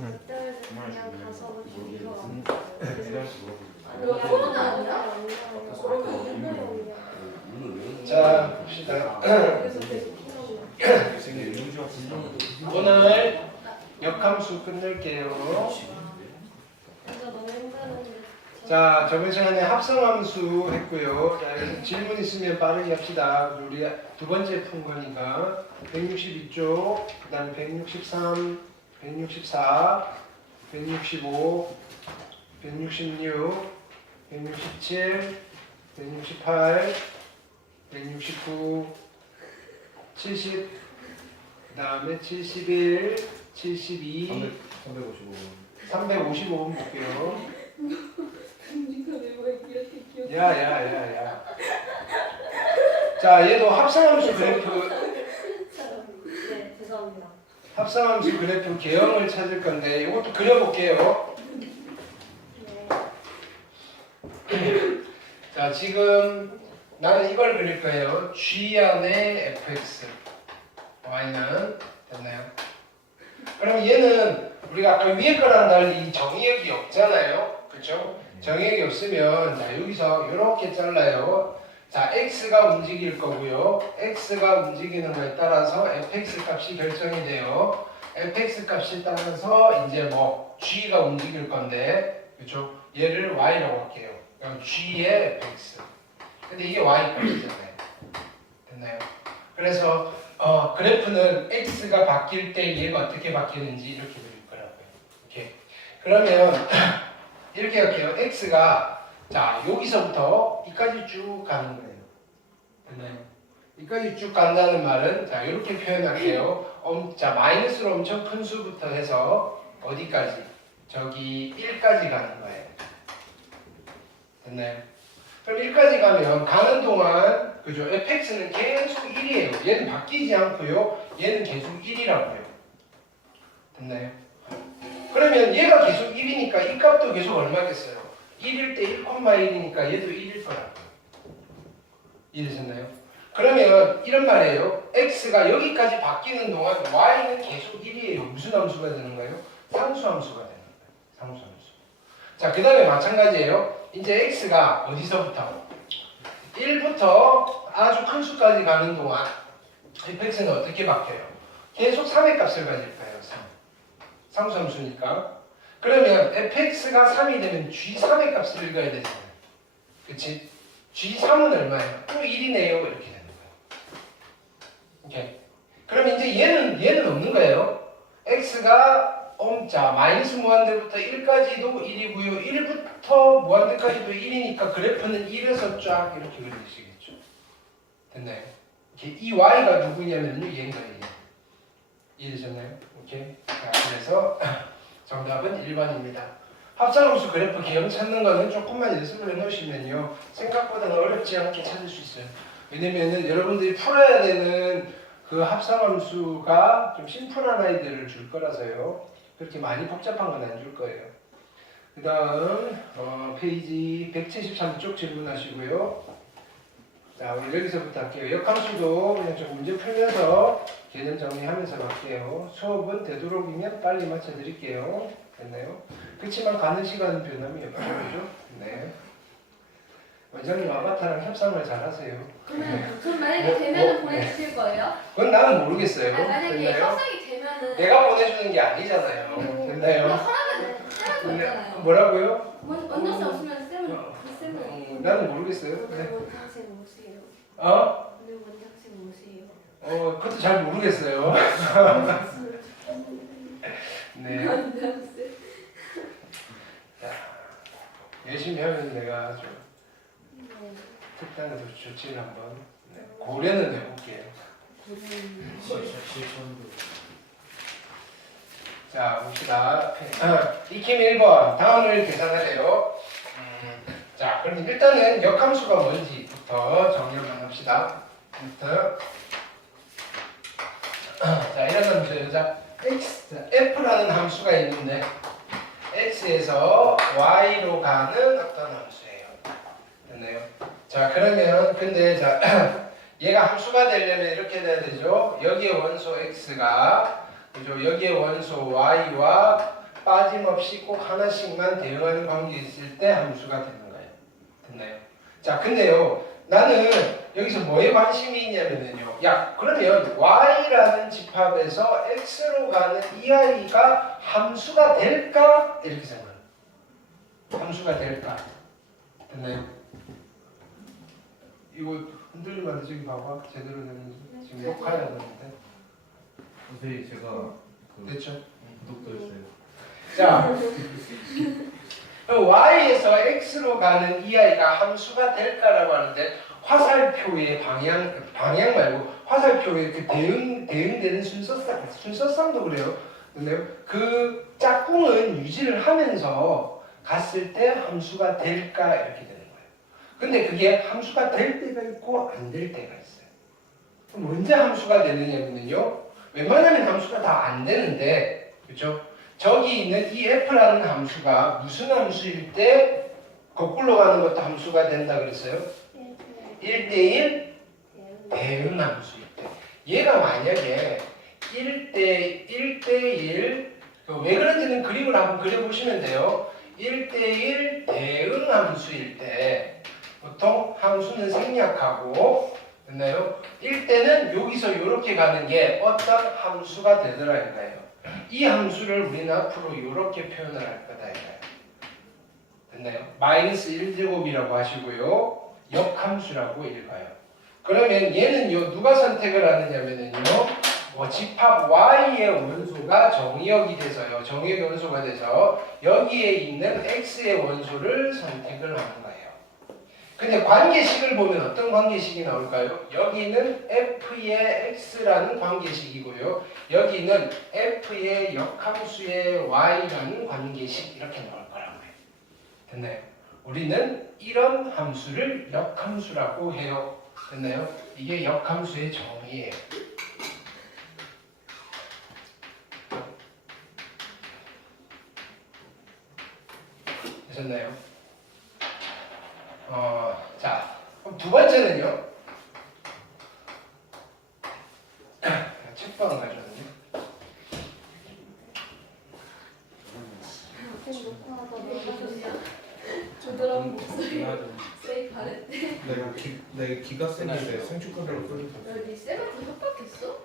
그때에서 그냥 가서 이거 이거 토론 아니야? 자, 봅시다. 그래서 계속 키우는 오늘 역함수 끝낼게요. 그래서 너무 힘드는데 자, 저번 시간에 합성함수 했고요. 자, 여기서 질문 있으면 빠르게 합시다. 우리 두 번째 푼 거니까 162쪽, 그 다음에 163, 164, 165, 166, 167, 168, 169, 70, 그 다음에 71, 72, 355번 볼게요. 야야야야. 자, 얘도 합성함수 그래프, 네 죄송합니다. 합성함수 그래프 개형을 찾을 건데 이것도 그려볼게요. 네. 자, 지금 나는 이걸 그릴 거예요. G 안에 fx, y는 됐나요? 그럼 얘는 우리가 아까 위에 거랑 달리 정의역이 없잖아요. 그렇죠? 정의역이 없으면 자, 여기서 이렇게 잘라요. 자, x가 움직일 거고요. x가 움직이는 거에 따라서 fx 값이 결정이 돼요. fx 값에 따라서 이제 뭐 g가 움직일 건데, 그렇죠? 얘를 y라고 할게요. 그럼 g의 fx. 근데 이게 y 값이잖아요. 됐나요? 그래서 그래프는 x가 바뀔 때 얘가 어떻게 바뀌는지 이렇게 그릴 거라고요. 이렇게. 그러면 이렇게 할게요. x가 자, 여기서부터 이까지 쭉 가는 거예요. 됐나요? 이까지 쭉 간다는 말은 자, 이렇게 표현할게요. 자, 마이너스로 엄청 큰 수부터 해서 어디까지? 저기 1까지 가는 거예요. 됐나요? 그럼 1까지 가면 가는 동안 그죠? fx는 계속 1이에요. 얘는 바뀌지 않고요. 얘는 계속 1이라고요. 됐나요? 그러면 얘가 계속 1이니까 이 값도 계속 얼마겠어요? 1일 때 1,1이니까 얘도 1일 거라고요. 이해되셨나요? 그러면 이런 말이에요. x가 여기까지 바뀌는 동안 y는 계속 1이에요. 무슨 함수가 되는 거예요? 상수함수가 되는 거예요. 상수함수. 자, 그 다음에 마찬가지예요. 이제 x가 어디서부터? 1부터 아주 큰 수까지 가는 동안 fx는 어떻게 바뀌어요? 계속 3의 값을 가질 거예요. 3. 상수함수니까. 그러면 fx가 3이 되면 g3의 값을 읽어야 되잖아요. 그치? g3은 얼마예요? 또 1이네요. 이렇게 되는 거예요. 오케이. 그럼 이제 얘는 없는 거예요. x가 자, 마이너스 무한대부터 1까지도 1이고요. 1부터 무한대까지도 1이니까 그래프는 1에서 쫙 이렇게 그려지시겠죠. 됐나요? 이 y가 누구냐면요. 얘인 거예요. 이해되셨나요? 오케이. 자, 그래서 정답은 1번입니다. 합성함수 그래프 개형 찾는 거는 조금만 연습을 해놓으시면요. 생각보다는 어렵지 않게 찾을 수 있어요. 왜냐면은 여러분들이 풀어야 되는 그 합성함수가 좀 심플한 아이들을 줄 거라서요. 그렇게 많이 복잡한 건 안 줄 거예요. 그 다음 페이지 173쪽 질문하시고요. 자, 우리 여기서부터 할게요. 역함수도 그냥 좀 문제 풀면서 개념 정리하면서 갈게요. 수업은 되도록이면 빨리 맞춰드릴게요. 됐나요? 그렇지만 가는 시간은 변함이 없죠. 그죠? 네. 원장님 아바타랑 협상을 잘 하세요. 그럼 만약에 되면은 보내주실 거예요? 그건 나는 모르겠어요. 만약에 됐나요? 협상이 되면은 내가 보내주는 게 아니잖아요. 됐나요? 허락은 쌤은 있잖아요. 뭐라고요? 원장님 없으면 쌤은 나는 모르겠어요. 오늘 네. 원장쌤 오세요. 오늘 원장쌤 오세요. 그것도 잘 모르겠어요. 네. 자, 열심히 하면 내가 아주 특단의 조치를 한번 고려는 해볼게요. 자, 봅시다. 익힘 1번. 다음을 계산하래요. 자, 그럼 일단은 역함수가 뭔지부터 정리를 합시다. 자, 이런 함수예요. 자, f라는 함수가 있는데 x에서 y로 가는 어떤 함수예요. 됐나요? 자, 그러면 근데 자 얘가 함수가 되려면 이렇게 돼야 되죠. 여기에 원소 x가 그죠? 여기에 원소 y와 빠짐없이 꼭 하나씩만 대응하는 관계에 있을 때 함수가 되는 거예요. 됐나요? 자, 근데요, 나는 여기서 뭐에 관심이 있냐면요. 야, 그러면 y라는 집합에서 x로 가는 이 i가 함수가 될까? 이렇게 생각해요. 함수가 될까? 됐나요? 이거 흔들리면 안 돼. 저기 봐봐. 제대로 되는지. 지금 녹화해야 되는데. 선생님 제가 됐죠? 구독도 했어요. 자, 그럼 y에서 x로 가는 이 i가 함수가 될까라고 하는데 화살표의 방향 말고 화살표의 그 대응되는 순서상도 그래요. 근데 그 짝꿍은 유지를 하면서 갔을 때 함수가 될까 이렇게 되는 거예요. 근데 그게 함수가 될 때가 있고 안 될 때가 있어요. 그럼 언제 함수가 되느냐면요. 웬만하면 함수가 다 안 되는데, 그렇죠? 저기 있는 이 f라는 함수가 무슨 함수일 때 거꾸로 가는 것도 함수가 된다 그랬어요? 1대1 대응 함수일 때. 얘가 만약에 1대1 왜 그런지는 그림을 한번 그려보시면 돼요. 1대1 대응 함수일 때 보통 함수는 생략하고, 됐나요? 1대는 여기서 이렇게 가는 게 어떤 함수가 되더라 이거예요. 이 함수를 우리는 앞으로 이렇게 표현을 할 거다 이거예요. 됐나요? 마이너스 1제곱이라고 하시고요. 역함수라고 읽어요. 그러면 얘는요 누가 선택을 하느냐면요 집합 y의 원소가 정의역이 돼서요. 정의역의 원소가 돼서 여기에 있는 x의 원소를 선택을 하는 거예요. 근데 관계식을 보면 어떤 관계식이 나올까요? 여기는 f의 x라는 관계식이고요. 여기는 f의 역함수의 y라는 관계식 이렇게 나올 거라고요. 됐나요? 우리는 이런 함수를 역함수라고 해요. 됐나요? 이게 역함수의 정의예요. 되셨나요? 자, 그럼 두 번째는요. 책방을 가져왔는데. 부드러운 목소리. 세이 바랬대. 내가 기가 세는데 생축하다고 소리 쳤어. 네 쌤한테 협박했어?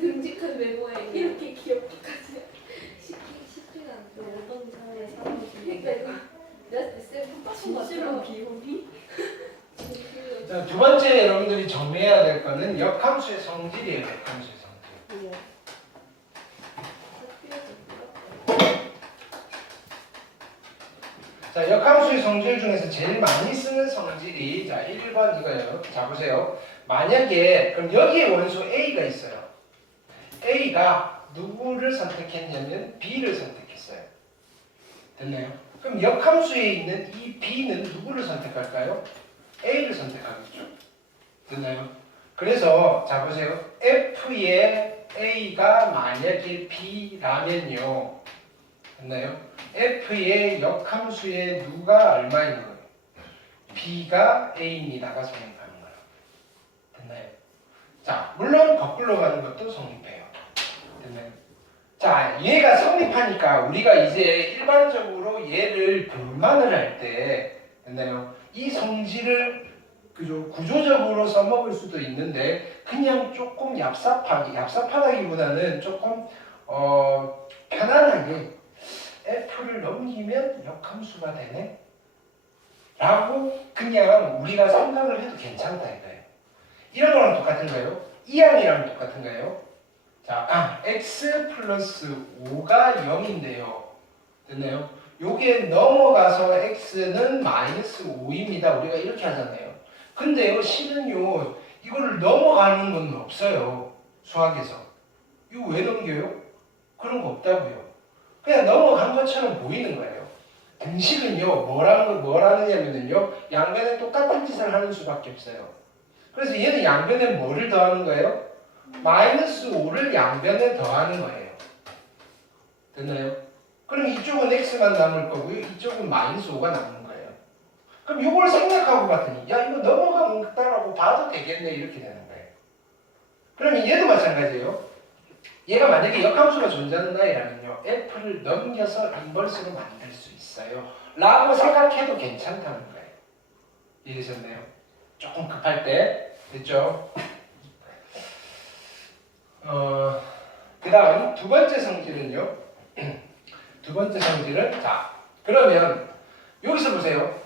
듬직한 외모에 이렇게 귀엽기까지 쉽지가 않죠. 어떤 사람의 사람이 그러니까 내가 쌤 협박한 거 같아. 비호비? 자, 두 번째 여러분들이 정리해야 될 거는 역함수의 성질이에요. 역함수의 성질. 자, 역함수의 성질 중에서 제일 많이 쓰는 성질이 자 1번 이거예요. 자 보세요. 만약에 그럼 여기에 원소 A가 있어요. A가 누구를 선택했냐면 B를 선택했어요. 됐나요? 그럼 역함수에 있는 이 B는 누구를 선택할까요? A를 선택하겠죠. 됐나요? 그래서 자 보세요. F의 A가 만약에 B라면요. 됐나요? F의 역함수에 누가 얼마인 거예요? B가 A입니다가 성립하는 거예요. 됐나요? 자, 물론 거꾸로 가는 것도 성립해요. 됐나요? 자, 얘가 성립하니까 우리가 이제 일반적으로 얘를 변환을 할 때, 됐나요? 이 성질을 그죠? 구조적으로 써먹을 수도 있는데 그냥 조금 얍삽하다기보다는 조금 편안하게 F를 넘기면 역함수가 되네? 라고 그냥 우리가 생각을 해도 괜찮다 이거예요. 이런 거랑 똑같은 거예요. 이항이랑 똑같은 거예요. 자, x 플러스 5가 0인데요. 됐나요? 요게 넘어가서 x는 마이너스 5입니다. 우리가 이렇게 하잖아요. 근데요, 실은요, 이거를 넘어가는 건 없어요. 수학에서. 이거 왜 넘겨요? 그런 거 없다고요. 그냥 넘어간 것처럼 보이는 거예요. 등식은요, 뭐라느냐면요, 양변에 똑같은 짓을 하는 수밖에 없어요. 그래서 얘는 양변에 뭐를 더하는 거예요? 마이너스 5를 양변에 더하는 거예요. 됐나요? 그럼 이쪽은 x만 남을 거고요, 이쪽은 마이너스 5가 남는 거예요. 그럼 이걸 생각하고 봤더니, 야, 이거 넘어간다라고 봐도 되겠네, 이렇게 되는 거예요. 그러면 얘도 마찬가지예요. 얘가 만약에 역함수가 존재하는 나이라면요 f를 넘겨서 인버스로 만들 수 있어요 라고 생각해도 괜찮다는 거예요. 이해되셨나요? 조금 급할 때 됐죠? 그 다음 두 번째 성질은요 두 번째 성질은 자 그러면 여기서 보세요.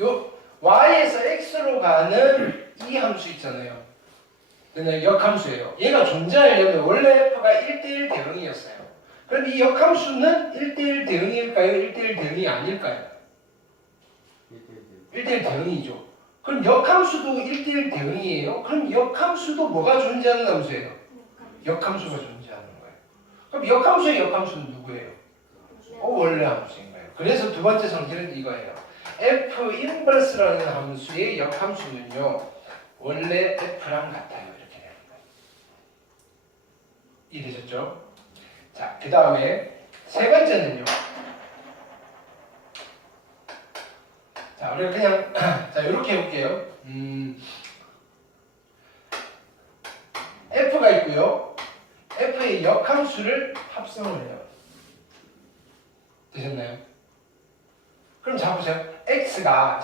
요 y에서 x로 가는 이 함수 있잖아요. 그냥 역함수예요. 얘가 존재하려면 원래 f가 1대1 대응이었어요. 그럼 이 역함수는 1대1 대응일까요? 1대1 대응이 아닐까요? 1대1 대응이죠. 그럼 역함수도 1대1 대응이에요. 그럼 역함수도 뭐가 존재하는 함수예요? 역함수가 존재하는 거예요. 그럼 역함수의 역함수는 누구예요? 원래 함수인 거예요. 그래서 두 번째 성질은 이거예요. f 인버스라는 함수의 역함수는요 원래 f랑 같아요. 이렇게 되는 거예요. 이해되셨죠? 자, 그 다음에 세 번째는요. 자, 우리가 그냥 자 이렇게 해볼게요. f가 있고요. f의 역함수를 합성을 해요. 되셨나요? 그럼 자 보세요. x가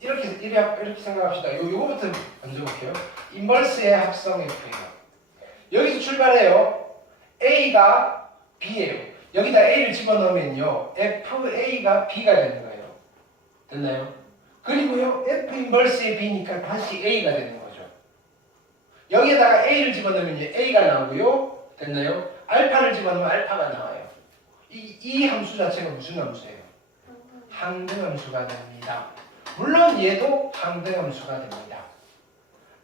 이렇게 생각합시다. 요거부터 먼저 볼게요. 인버스의 합성 f예요. 여기서 출발해요. a가 b예요. 여기다 a를 집어넣으면요 fa가 b가 되는 거예요. 됐나요? 그리고요 f 인버스의 b니까 다시 a가 되는 거죠. 여기에다가 a를 집어넣으면 a가 나오고요. 됐나요? 알파를 집어넣으면 알파가 나와요. 이 함수 자체가 무슨 함수예요? 항등함수가 됩니다. 물론 얘도 항등함수가 됩니다.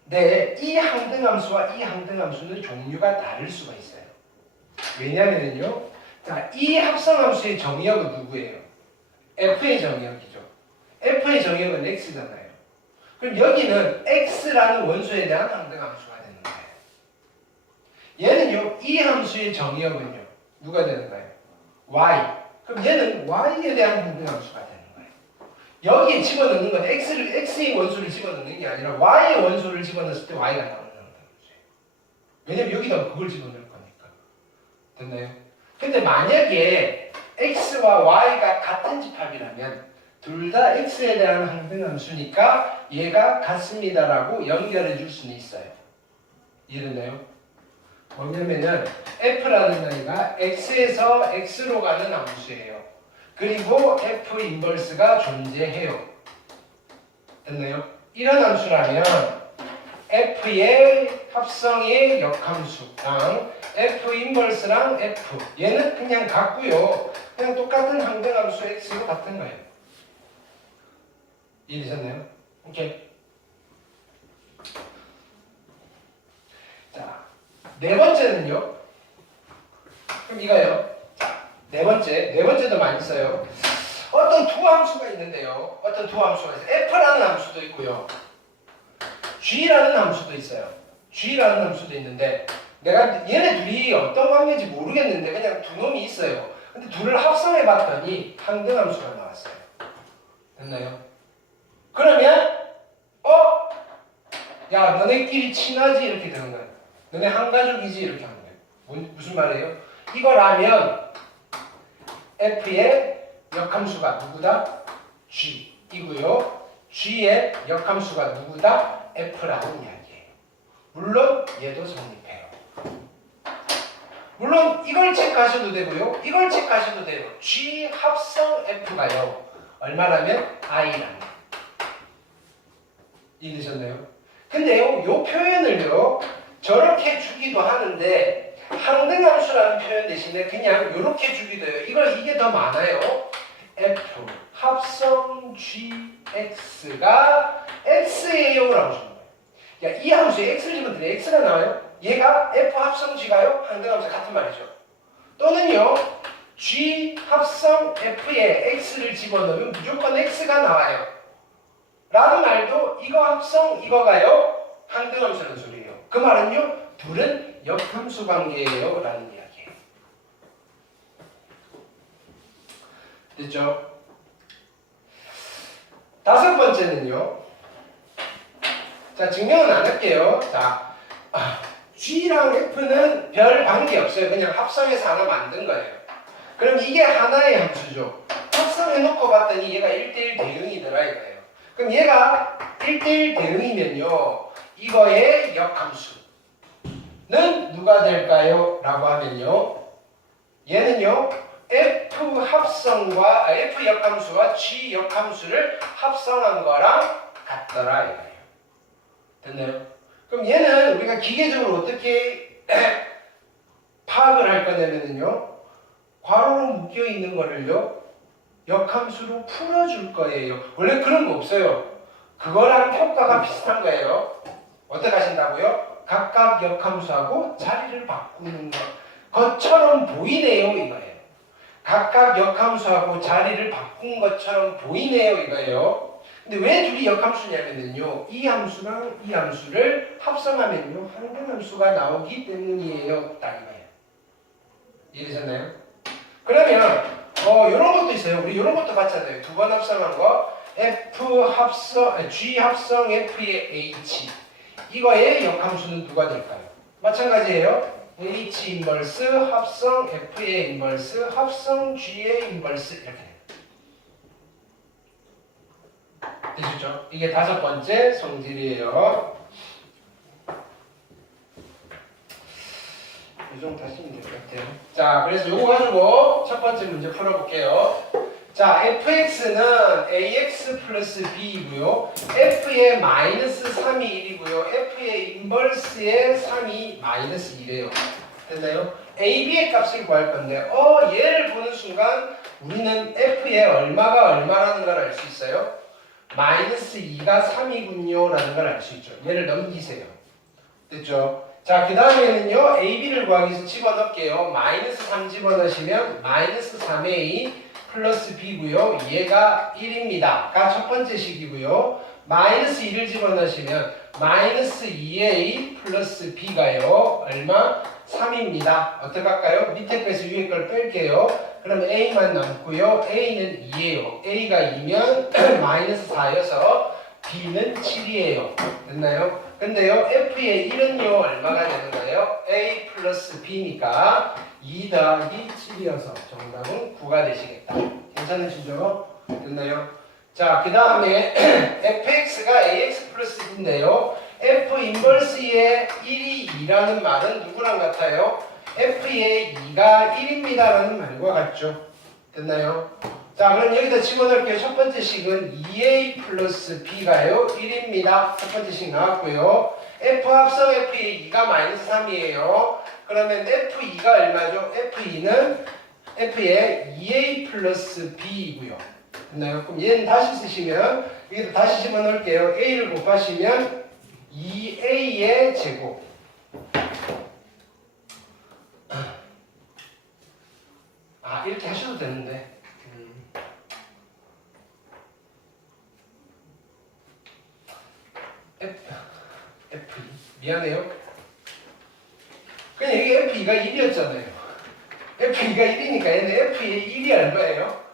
네, 이 항등함수와 이 항등함수는 종류가 다를 수가 있어요. 왜냐면요, 자, 이 합성함수의 정의역은 누구예요? f의 정의역이죠. f의 정의역은 x잖아요. 그럼 여기는 x라는 원소에 대한 항등함수가 되는 거예요. 얘는요, 이 함수의 정의역은요, 누가 되는 거예요? y. 그럼 얘는 y에 대한 항등함수가 되는 거예요. 여기에 집어넣는 건 x의 원소를 집어넣는 게 아니라 y의 원소를 집어넣었을 때 y가 나오는 항등함수예요. 왜냐면 여기다 그걸 집어넣을 거니까. 됐나요? 근데 만약에 x와 y가 같은 집합이라면 둘 다 x에 대한 항등함수니까 얘가 같습니다라고 연결해 줄 수는 있어요. 이해됐나요? 뭐냐면은 f라는 단위가 x에서 x로 가는 함수예요. 그리고 f 인버스가 존재해요. 됐나요? 이런 함수라면 f의 합성의 역함수랑 f 인버스랑 f 얘는 그냥 같고요. 그냥 똑같은 항등함수 x로 같은 거예요. 이해되셨나요? 오케이. 자, 네 번째는요. 그럼 이거예요. 자, 네 번째도 많이 써요. 어떤 두 함수가 있는데요. 어떤 두 함수가 있어요. f라는 함수도 있고요. g라는 함수도 있어요. g라는 함수도 있는데 내가 얘네 둘이 어떤 관계인지 모르겠는데 그냥 두 놈이 있어요. 근데 둘을 합성해 봤더니 항등함수가 나왔어요. 됐나요? 그러면 야 너네끼리 친하지 이렇게 되는 거예요. 너네 한 가족이지 이렇게 하는 거예요. 무슨 말이에요? 이거라면 f의 역함수가 누구다? g이고요. g의 역함수가 누구다? f라는 이야기예요. 물론 얘도 성립해요. 물론 이걸 체크하셔도 되고요. 이걸 체크하셔도 돼요. g 합성 f가요. 얼마라면 i라는. 이해되셨나요? 근데요, 요 표현을요, 저렇게 주기도 하는데, 항등함수라는 표현 대신에 그냥 요렇게 주기도 해요. 이게 더 많아요. f 합성 gx가 x예요 라고 주는 거예요. 야, 이 함수에 x를 집어넣으면 x가 나와요. 얘가 f 합성 g가요? 항등함수 같은 말이죠. 또는요, g 합성 f에 x를 집어넣으면 무조건 x가 나와요. 라는 말도 이거 합성 이거가요 항등함수라는 소리예요. 그 말은요 둘은 역함수 관계예요 라는 이야기예요. 됐죠? 다섯 번째는요. 자 증명은 안 할게요. 자 G랑 F는 별 관계 없어요. 그냥 합성해서 하나 만든 거예요. 그럼 이게 하나의 함수죠. 합성해놓고 봤더니 얘가 1대1 대응이더라 이거예요. 그럼 얘가 1대1 대응이면요. 이거의 역함수는 누가 될까요? 라고 하면요. 얘는요. F 역함수와 G 역함수를 합성한 거랑 같더라 이거예요. 됐나요? 그럼 얘는 우리가 기계적으로 어떻게 파악을 할 거냐면요. 괄호로 묶여 있는 거를요. 역함수로 풀어줄 거예요. 원래 그런 거 없어요. 그거랑 효과가 비슷한 거예요. 어떻게 하신다고요? 각각 역함수하고 자리를 바꾸는 것처럼 보이네요 이거예요. 각각 역함수하고 자리를 바꾼 것처럼 보이네요 이거예요. 근데 왜 둘이 역함수냐면요. 이 함수랑 이 함수를 합성하면요. 항등함수가 나오기 때문이에요. 딱 이거예요. 이해되셨나요? 그러면 이런 것도 있어요. 우리 이런 것도 봤잖아요. 두 번 합성한 거 G 합성 F의 H 이거의 역함수는 누가 될까요? 마찬가지예요. H 인버스 합성 F의 인버스 합성 G의 인버스 이렇게 되시죠? 이게 5번째 성질이에요. 이 정도 하시면 될 것 같아요. 자, 그래서 요거 가지고 첫 번째 문제 풀어볼게요. 자, fx는 ax 플러스 b이고요. f의 마이너스 3이 1이고요. f의 인버스의 3이 마이너스 2래요. 됐나요? ab의 값을 구할 건데 얘를 보는 순간 우리는 f의 얼마가 얼마라는 걸 알 수 있어요. 마이너스 2가 3이군요 라는 걸 알 수 있죠. 얘를 넘기세요. 됐죠? 자, 그 다음에는요, AB를 구하기 위해서 집어넣을게요. 마이너스 3 집어넣으시면 마이너스 3A 플러스 B고요. 얘가 1입니다. 가 첫 번째 식이고요. 마이너스 2를 집어넣으시면 마이너스 2A 플러스 B가요. 얼마? 3입니다. 어떻게 할까요? 밑에 거에서 위에 걸 뺄게요. 그럼 A만 남고요. A는 2예요. A가 2면 마이너스 4여서 B는 7이에요. 됐나요? 근데요, F의 1은요, 얼마가 되는 거예요? A 플러스 B니까 2 더하기 7이어서 정답은 9가 되시겠다. 괜찮으시죠? 됐나요? 자, 그 다음에 fx가 ax 플러스 b인데요. f 인버스의 1이 2라는 말은 누구랑 같아요? f의 2가 1입니다라는 말과 같죠? 됐나요? 자, 그럼 여기다 집어넣을게요. 첫 번째 식은 2a 플러스 b가요. 1입니다. 첫 번째 식 나왔고요. f 합성 f의 2가 마이너스 3이에요. 그러면 f2가 얼마죠? f2는 f의 2a 플러스 b이고요. 됐나요? 그럼 얘는 다시 쓰시면 여기다 다시 집어넣을게요. a를 곱하시면 2a의 제곱. 아, 이렇게 하셔도 되는데. F2 미안해요. 그냥 여기 F2가 1이었잖아요. F2가 1이니까 얘는 F의 1이 얼마예요?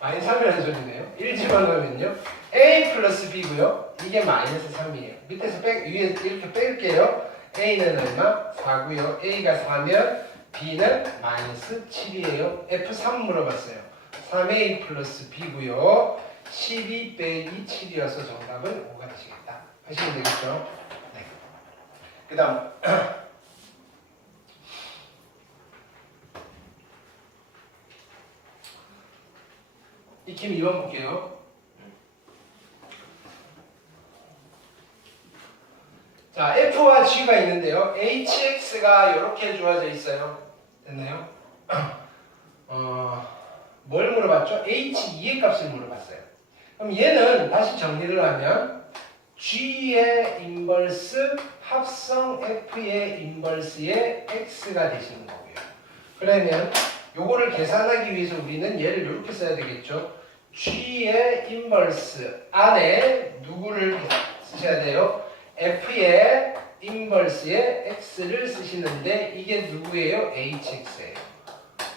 마이너스 3이라는 소리네요. 1 집어넣으면요. A 플러스 B고요. 이게 마이너스 3이에요. 밑에서 위에 이렇게 뺄게요. A는 얼마? 4고요. A가 4면 B는 마이너스 7이에요. F3 물어봤어요. 3A 플러스 B고요. 12 빼기 7이어서 정답은 5가 되시겠다. 하시면 되겠죠? 네. 그 다음 익힘 2번 볼게요. 자, F와 G가 있는데요. HX가 이렇게 주어져 있어요. 됐나요? 뭘 물어봤죠? H2의 값을 물어봤어요. 그럼 얘는 다시 정리를 하면 G의 인버스 합성 F의 인버스의 X가 되시는 거고요. 그러면 요거를 계산하기 위해서 우리는 얘를 이렇게 써야 되겠죠. G의 인버스 안에 누구를 쓰셔야 돼요? F의 인버스의 X를 쓰시는데 이게 누구예요? HX예요.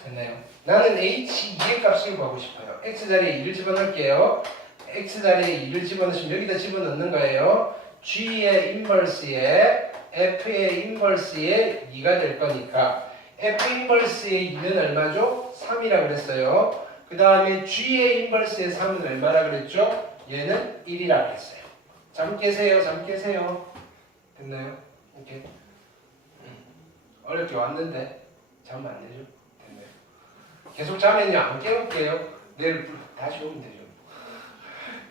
됐나요? 나는 H2의 값을 구하고 싶어요. X 자리에 2를 집어넣을게요. X 자리에 2를 집어넣으시면 여기다 집어넣는 거예요. G의 인버스에 F의 인버스의 2가 될 거니까 F 인버스의 2는 얼마죠? 3이라 그랬어요. 그 다음에 G의 인버스의 3은 얼마라 그랬죠? 얘는 1이라 그랬어요. 잠 깨세요. 잠 깨세요. 됐나요? 이렇게 어렵게 왔는데 잠 안 되죠? 됐나요? 계속 자면요 안 깨울게요. 내일 다시 오면 되죠.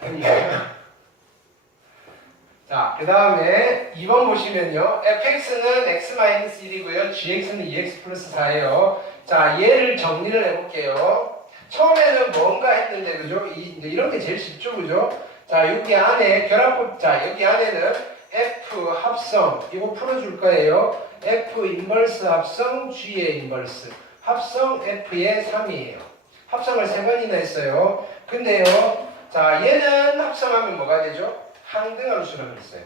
됐나요? 자, 그 다음에 2번 보시면요. fx는 x-1이고요. gx는 2x 플러스 4예요. 자, 얘를 정리를 해볼게요. 처음에는 뭔가 했는데, 그죠? 이제 이런 게 제일 쉽죠, 그죠? 자, 여기 안에 결합법, 자, 여기 안에는 f 합성, 이거 풀어줄 거예요. f 인버스 합성, g의 인버스. 합성 f의 3이에요. 합성을 3번이나 했어요. 근데요, 자, 얘는 합성하면 뭐가 되죠? 항등함수라고 그랬어요.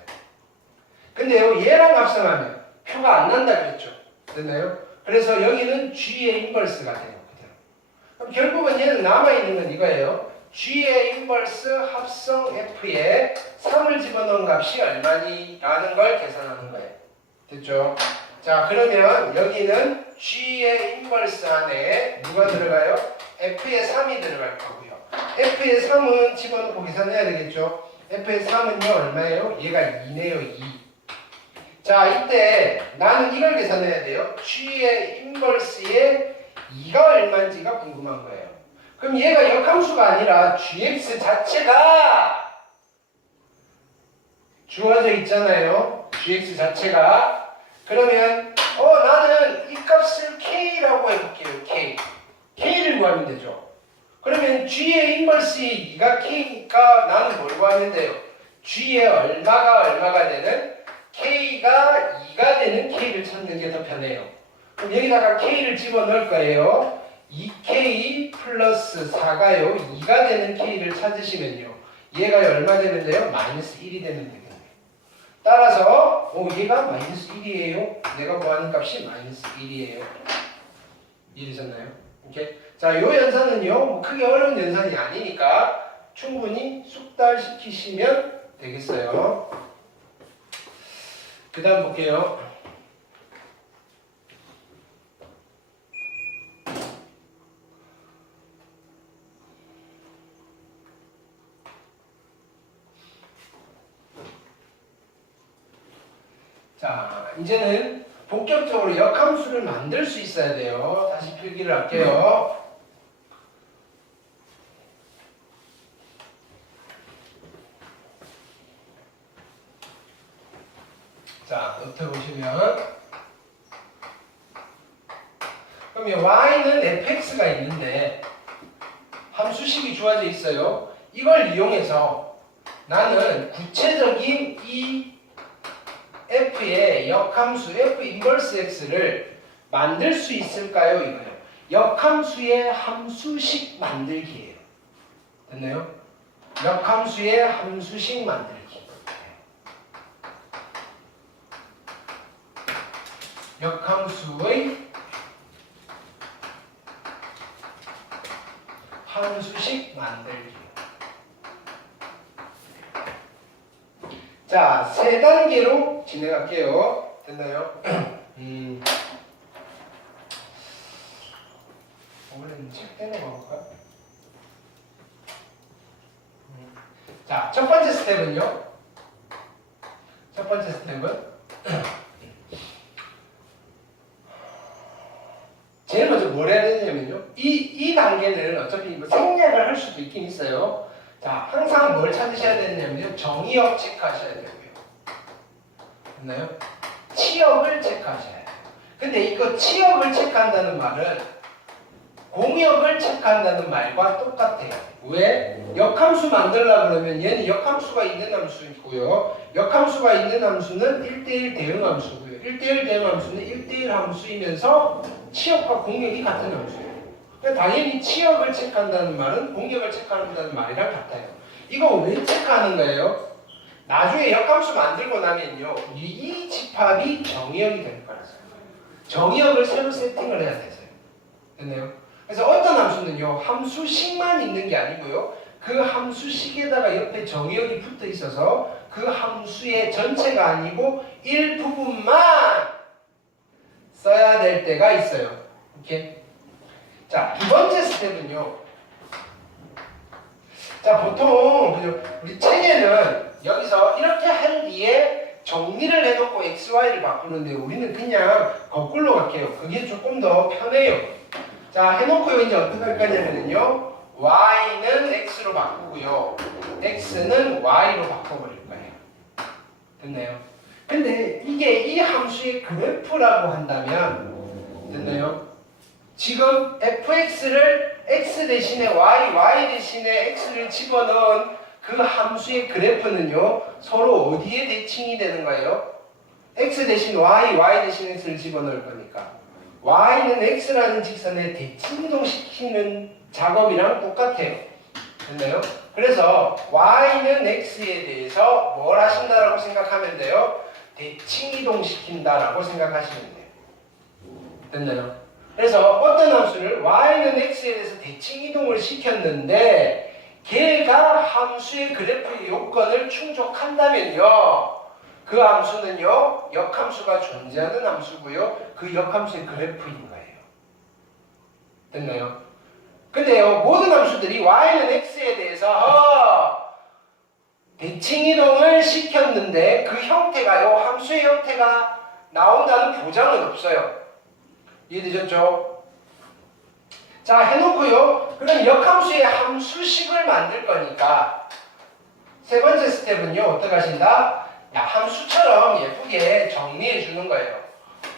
근데요, 얘랑 합성하면 표가 안 난다 그랬죠? 됐나요? 그래서 여기는 G의 인버스가 돼요. 그대로. 그럼 결국은 얘는 남아있는 건 이거예요. G의 인버스 합성 F에 3을 집어넣은 값이 얼마니? 라는 걸 계산하는 거예요. 됐죠? 자, 그러면 여기는 G의 인버스 안에 누가 들어가요? F의 3이 들어갈 거고요. F의 3은 집어넣고 계산해야 되겠죠? F의 3은요 얼마예요? 얘가 2네요. 2. 자, 이때 나는 이걸 계산해야 돼요. G의 인버스의 2가 얼마인지가 궁금한 거예요. 그럼 얘가 역함수가 아니라 GX 자체가 주어져 있잖아요. GX 자체가. 그러면 나는 이 값을 K라고 해볼게요. K. K를 구하면 되죠. 그러면 G의 인버스의 2가 K니까 나는 뭘 구하면 돼요? G의 얼마가 되는? K가 2가 되는 K를 찾는 게 더 편해요. 그럼 여기다가 K를 집어넣을 거예요. 2K 플러스 4가요. 2가 되는 K를 찾으시면요. 얘가 얼마 되는데요? 마이너스 1이 되면 되겠네요. 따라서 얘가 마이너스 1이에요. 내가 구하는 값이 마이너스 1이에요. 이해되셨나요? 오케이. 자, 요 연산은요, 뭐 크게 어려운 연산이 아니니까 충분히 숙달시키시면 되겠어요. 그 다음 볼게요. 자, 이제는 본격적으로 역함수를 만들 수 있어야 돼요. 다시 필기를 할게요. 자, 노트 보시면 그러면 y는 fx가 있는데 함수식이 주어져 있어요. 이걸 이용해서 나는 구체적인 이 f의 역함수 f 인버스 x를 만들 수 있을까요? 이거요. 역함수의 함수식 만들기예요. 됐나요? 역함수의 함수식 만들기. 역함수의 함수식 만들기. 자, 세 단계로 진행할게요. 됐나요? 원래는 책 떼는 건가? 자, 첫 번째 스텝은요. 첫 번째 스텝은 제일 먼저 뭘 해야 되냐면요. 이 단계는 어차피 뭐 생략을 할 수도 있긴 있어요. 자, 항상 뭘 찾으셔야 되냐면요. 정의역 체크하셔야 되고요. 됐나요? 치역을 체크하셔야 돼요. 근데 이거 치역을 체크한다는 말은 공역을 체크한다는 말과 똑같아요. 왜? 역함수 만들려고 그러면 얘는 역함수가 있는 함수이고요. 역함수가 있는 함수는 1대1 대응함수고요. 1대1 대응함수는 1대1 함수이면서 치역과 공역이 같은 함수예요. 그러니까 당연히 치역을 체크한다는 말은 공역을 체크한다는 말이랑 같아요. 이거 왜 체크하는 거예요? 나중에 역함수 만들고 나면요. 이 집합이 정의역이 될 거라서요. 정의역을 새로 세팅을 해야 돼서요. 됐나요? 그래서 어떤 함수는요. 함수식만 있는 게 아니고요. 그 그 함수식에다가 옆에 정의역이 붙어 있어서 그 함수의 전체가 아니고 일부분만 써야 될 때가 있어요. 오케이? 자, 두 번째 스텝은요. 자, 보통 우리 책에는 여기서 이렇게 한 뒤에 정리를 해놓고 x, y를 바꾸는데 우리는 그냥 거꾸로 갈게요. 그게 조금 더 편해요. 자, 해놓고 이제 어떻게 할 거냐면요. y는 x로 바꾸고요. x는 y로 바꿔버릴 거예요. 됐나요? 근데 이게 이 함수의 그래프라고 한다면 됐나요? 지금 fx를 x 대신에 y 대신에 x를 집어넣은 그 함수의 그래프는요 서로 어디에 대칭이 되는 거예요? x 대신 y 대신 x를 집어넣을 거니까 y는 x라는 직선에 대칭이동시키는 작업이랑 똑같아요. 됐나요? 그래서 y는 x에 대해서 뭘 하신다라고 생각하면 돼요? 대칭이동시킨다라고 생각하시면 돼요. 됐나요? 그래서 어떤 함수를 y는 x에 대해서 대칭이동을 시켰는데 걔가 함수의 그래프의 요건을 충족한다면요 그 함수는요 역함수가 존재하는 함수고요 그 역함수의 그래프인 거예요. 됐나요? 근데요 모든 함수들이 y는 x에 대해서 대칭이동을 시켰는데 그 형태가요 함수의 형태가 나온다는 보장은 없어요. 이해되셨죠? 자 해놓고요 그럼 역함수의 함수식을 만들 거니까 세 번째 스텝은요 어떻게 하신다? 야, 함수처럼 예쁘게 정리해 주는 거예요.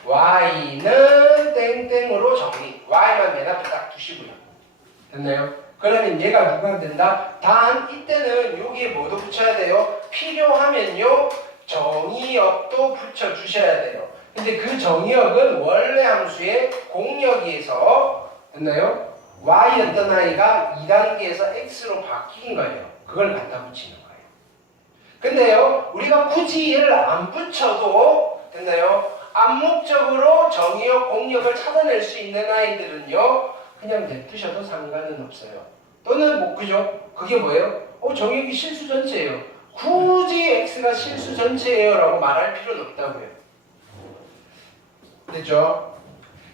y는 땡땡으로 정리. y만 맨 앞에 딱 두시고요. 됐나요? 그러면 얘가 누가 된다? 단 이때는 여기에 뭐도 붙여야 돼요? 필요하면요 정의역도 붙여주셔야 돼요. 근데 그 정의역은 원래 함수의 공역에서 됐나요? y였던 i가 2단계에서 x로 바뀐 거예요. 그걸 갖다 붙이는 거예요. 근데요 우리가 굳이 얘를 안 붙여도 됐나요? 암묵적으로 정의역 공역을 찾아낼 수 있는 아이들은요 그냥 냅두셔도 상관은 없어요. 또는 뭐 그죠? 그게 뭐예요? 정의역이 실수 전체예요. 굳이 x가 실수 전체예요 라고 말할 필요는 없다고요. 됐죠?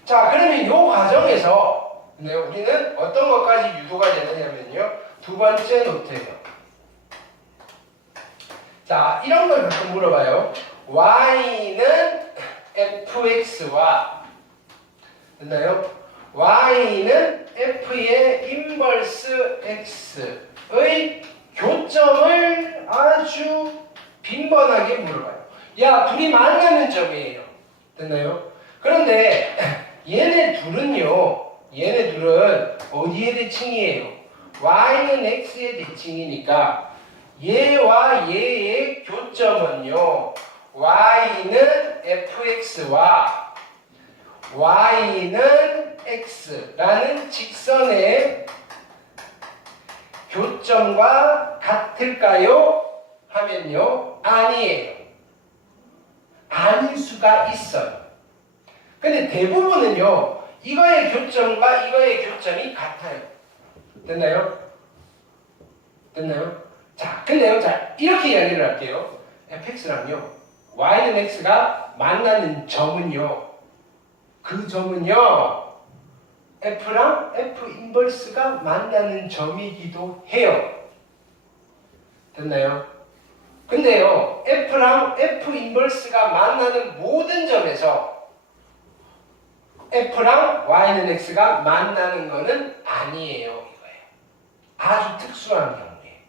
자 그러면 이 과정에서 우리는 어떤 것까지 유도가 되느냐면요 두 번째 노트예요. 자 이런 걸 가끔 물어봐요. y는 fx와 됐나요? y는 f의 인버스 x의 교점을 아주 빈번하게 물어봐요. 야 둘이 만나는 점이에요. 됐나요? 그런데 얘네 둘은 어디에 대칭이에요? y는 x의 대칭이니까 얘와 얘의 교점은요 y는 fx와 y는 x라는 직선의 교점과 같을까요? 하면요 아니에요. 아닐 수가 있어요. 근데 대부분은요 이거의 교점과 이거의 교점이 같아요. 됐나요? 됐나요? 자 근데요 자 이렇게 이야기를 할게요. fx랑요 y는 x가 만나는 점은요 그 점은요 f랑 f 인버스가 만나는 점이기도 해요. 됐나요? 근데요 f랑 f 인버스가 만나는 모든 점에서 f랑 y는 x가 만나는 거는 아니에요 이거예요. 아주 특수한 경우에.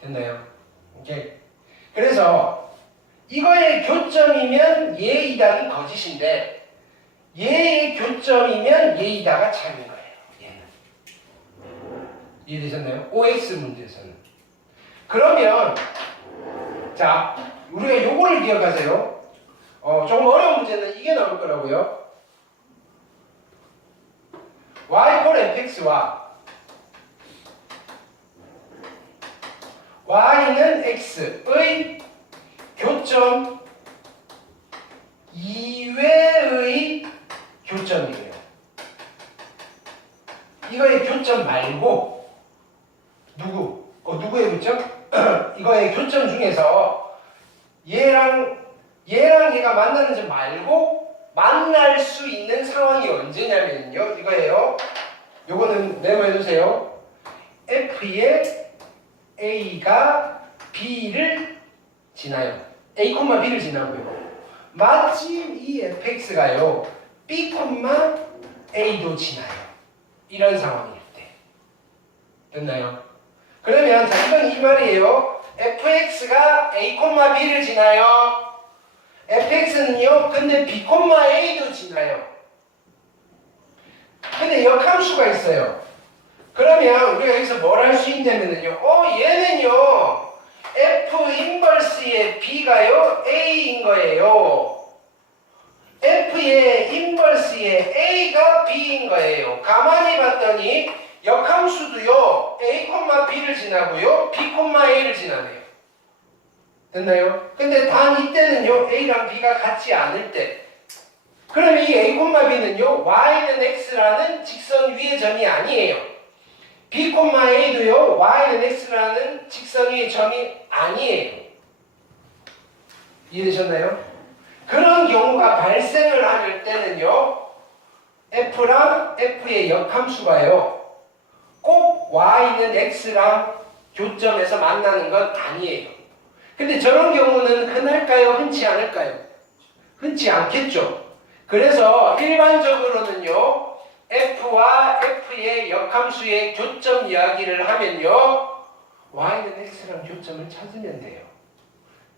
됐나요? 오케이. 그래서 이거의 교점이면 얘이다는 거짓인데 얘의 교점이면 얘이다가 참인 거예요. 얘는. 이해되셨나요? OX 문제에서는. 그러면 자 우리가 요거를 기억하세요. 조금 어려운 문제는 이게 나올 거라고요. y 콜 fx와 y는 x의 교점 이외의 교점이에요. 이거의 교점 말고 누구? 누구의 교점? 이거의 교점 중에서 얘랑 얘가 만나는 점 말고 만날 수 있는 상황이 언제냐면요. 이거예요. 요거는 메모해두세요. F의 A가 B를 지나요. A, B를 지나고요. 마침 이 fx가요. B, A도 지나요. 이런 상황일 때. 됐나요? 그러면 자, 이건 이 말이에요. fx가 A, B를 지나요. fx는요. 근데 B, A도 지나요. 근데 역함수가 있어요. 그러면 우리가 여기서 뭘 할 수 있냐면요. 얘는요. F 인버스의 B가요. A인 거예요. F의 인버스의 A가 B인 거예요. 가만히 봤더니 역함수도요. A, B를 지나고요. B, A를 지나네요. 됐나요? 근데 단 이때는요. A랑 B가 같지 않을 때. 그럼 이 A, B는요. Y는 X라는 직선 위의 점이 아니에요. B, A도요. Y는 X라는 직선 위의 점이 아니에요. 이해되셨나요? 그런 경우가 발생을 할 때는요. F랑 F의 역함수가요. 꼭 Y는 X랑 교점에서 만나는 건 아니에요. 근데 저런 경우는 흔할까요? 흔치 않을까요? 흔치 않겠죠. 그래서 일반적으로는요. F와 F의 역함수의 교점 이야기를 하면요. Y는 X랑 교점을 찾으면 돼요.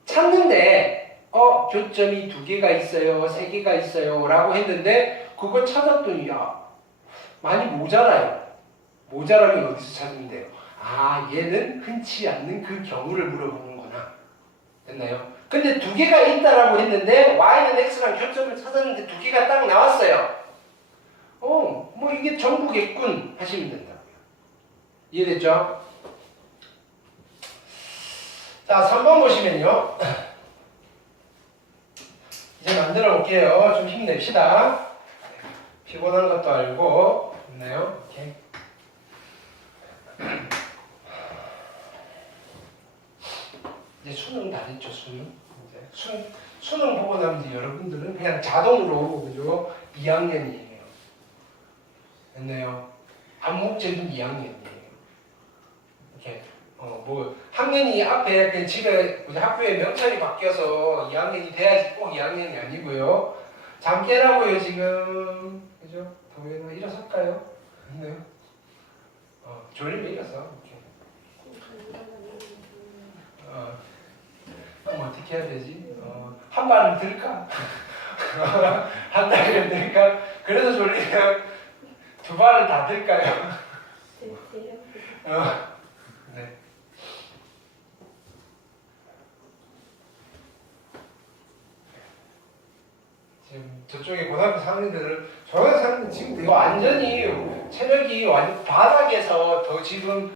찾는데 교점이 2개가 있어요. 3개가 있어요. 라고 했는데 그거 찾았더니 많이 모자라요. 모자라면 어디서 찾으면 돼요? 얘는 흔치 않는 그 경우를 물어보는구나. 됐나요? 근데 2개가 있다라고 했는데 Y는 X랑 교점을 찾았는데 2개가 딱 나왔어요. 뭐 이게 전부겠군 하시면 된다고요. 이해됐죠? 자, 3번 보시면요. 이제 만들어 볼게요. 좀 힘냅시다. 피곤한 것도 알고. 됐나요? 오케이. 이제 수능 다 됐죠, 수능. 이제 수능 보고 나면 이제 여러분들은 그냥 자동으로, 그죠? 2학년이에요. 됐나요? 암묵적인 2학년이에요. 이렇게, 뭐, 학년이 앞에 그냥 집에, 학교에 명찰이 바뀌어서 2학년이 돼야지 꼭 2학년이 아니고요. 잠 깨라고요, 지금. 그죠? 도현아, 일어설까요? 됐나요? 졸리면 일어서. 이렇게. 그럼 어떻게 해야 되지? 한 발은 들까? 한 다리는 들까? 그래서 졸리면 2발은 다 들까요? 네. 지금 저쪽에 고등학교 4학년들은 저학년 4학년 지금 완전히 체력이 완전 바닥에서 더 지금